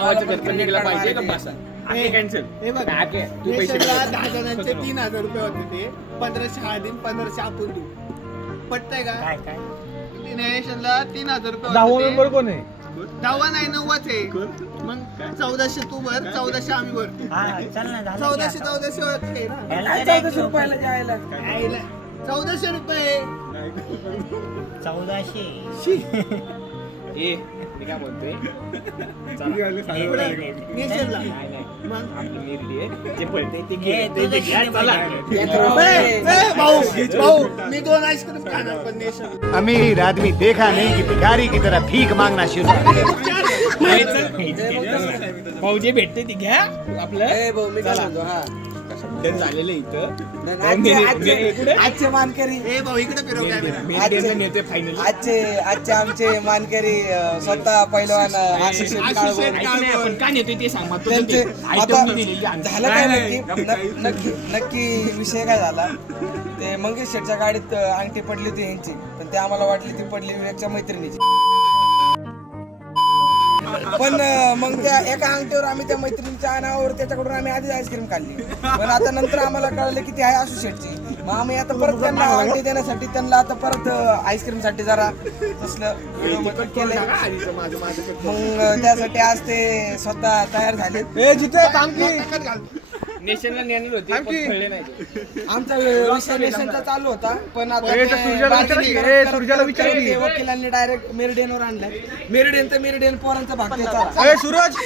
गावाच्या घरचं निघाला पाहिजे का बसा कॅन्सल. हे बघ, तू पैसे नेशनला 10 जणांचे 3,000 रुपये होते ते. 1500 हा दिन, 1500 आपण देऊ. पटतंय का? काय नेशनला 3,000 रुपये 10वा होते मेंबर ते. कोण आहे? 10वा नाही 9वाच आहे. मग 1400 तू भर, 1400 आम्ही भरतो. हा चल ना झालं 1400 होते ना. याला काय 1400 रुपयाला जायला 1400 रुपये. 1400 ए मी काय म्हणतोय नेशनला नाही नाही मग आपली निर्ली आहे जे पडते ते घे ए, ते तुझं घ्या शिक्षण चला पाहिजे. ए, भाऊ मी 2 आईस्क्रीम खाणार पण नेशन. अमीर आदमी देखा नहीं कि भिखारी की तरह भीख मांगना शुरू भाऊ जे भेटते ती घ्या आपलं चला. डन झालेलं इथं आजचे मानकरी ए भाऊ इकडे फिरव कॅमेरा. मेन नेते फायनल आजचे आमचे मानकरी स्वतः पैलवान आशिष काळभोर. आपण का नेतोय ते सांग मग त्यांचे आता आयटम दिलेली आणखी. झालं काय नक्की विषय काय झाला ते मंगेश शेठच्या गाडीत अंगठी पडली होती ह्यांची पण ते आम्हाला वाटली ती पडली विवेकच्या मैत्रिणीची. पण मग त्या एका अंगठीवर आम्ही त्या मैत्रिणीच्या नावावर त्याच्याकडून आम्ही आधीच आईस्क्रीम खाल्ली पण आता नंतर आम्हाला कळलं की ती आहे आशू शेठची. मग आम्ही आता परत त्यांना अंगठी देण्यासाठी त्यांना आता परत आईस्क्रीम साठी जरा तसलं व्हिडिओ केलंय. मग त्यासाठी आज ते स्वतः तयार झाले. नेशनला नेणार होते पण कळले नाही ते. आमचा विषय नेशनचा चालू होता पण आता ए, ते सुरजाला bargaining विचार की, करत- ए, सुरजाला विचार करत- की. वकिलांनी डायरेक्ट मेरिडियनवर आणलाय. मेरिडियन तर मेरिडियन पोरांचा भाग त्याचा. ए, सूरज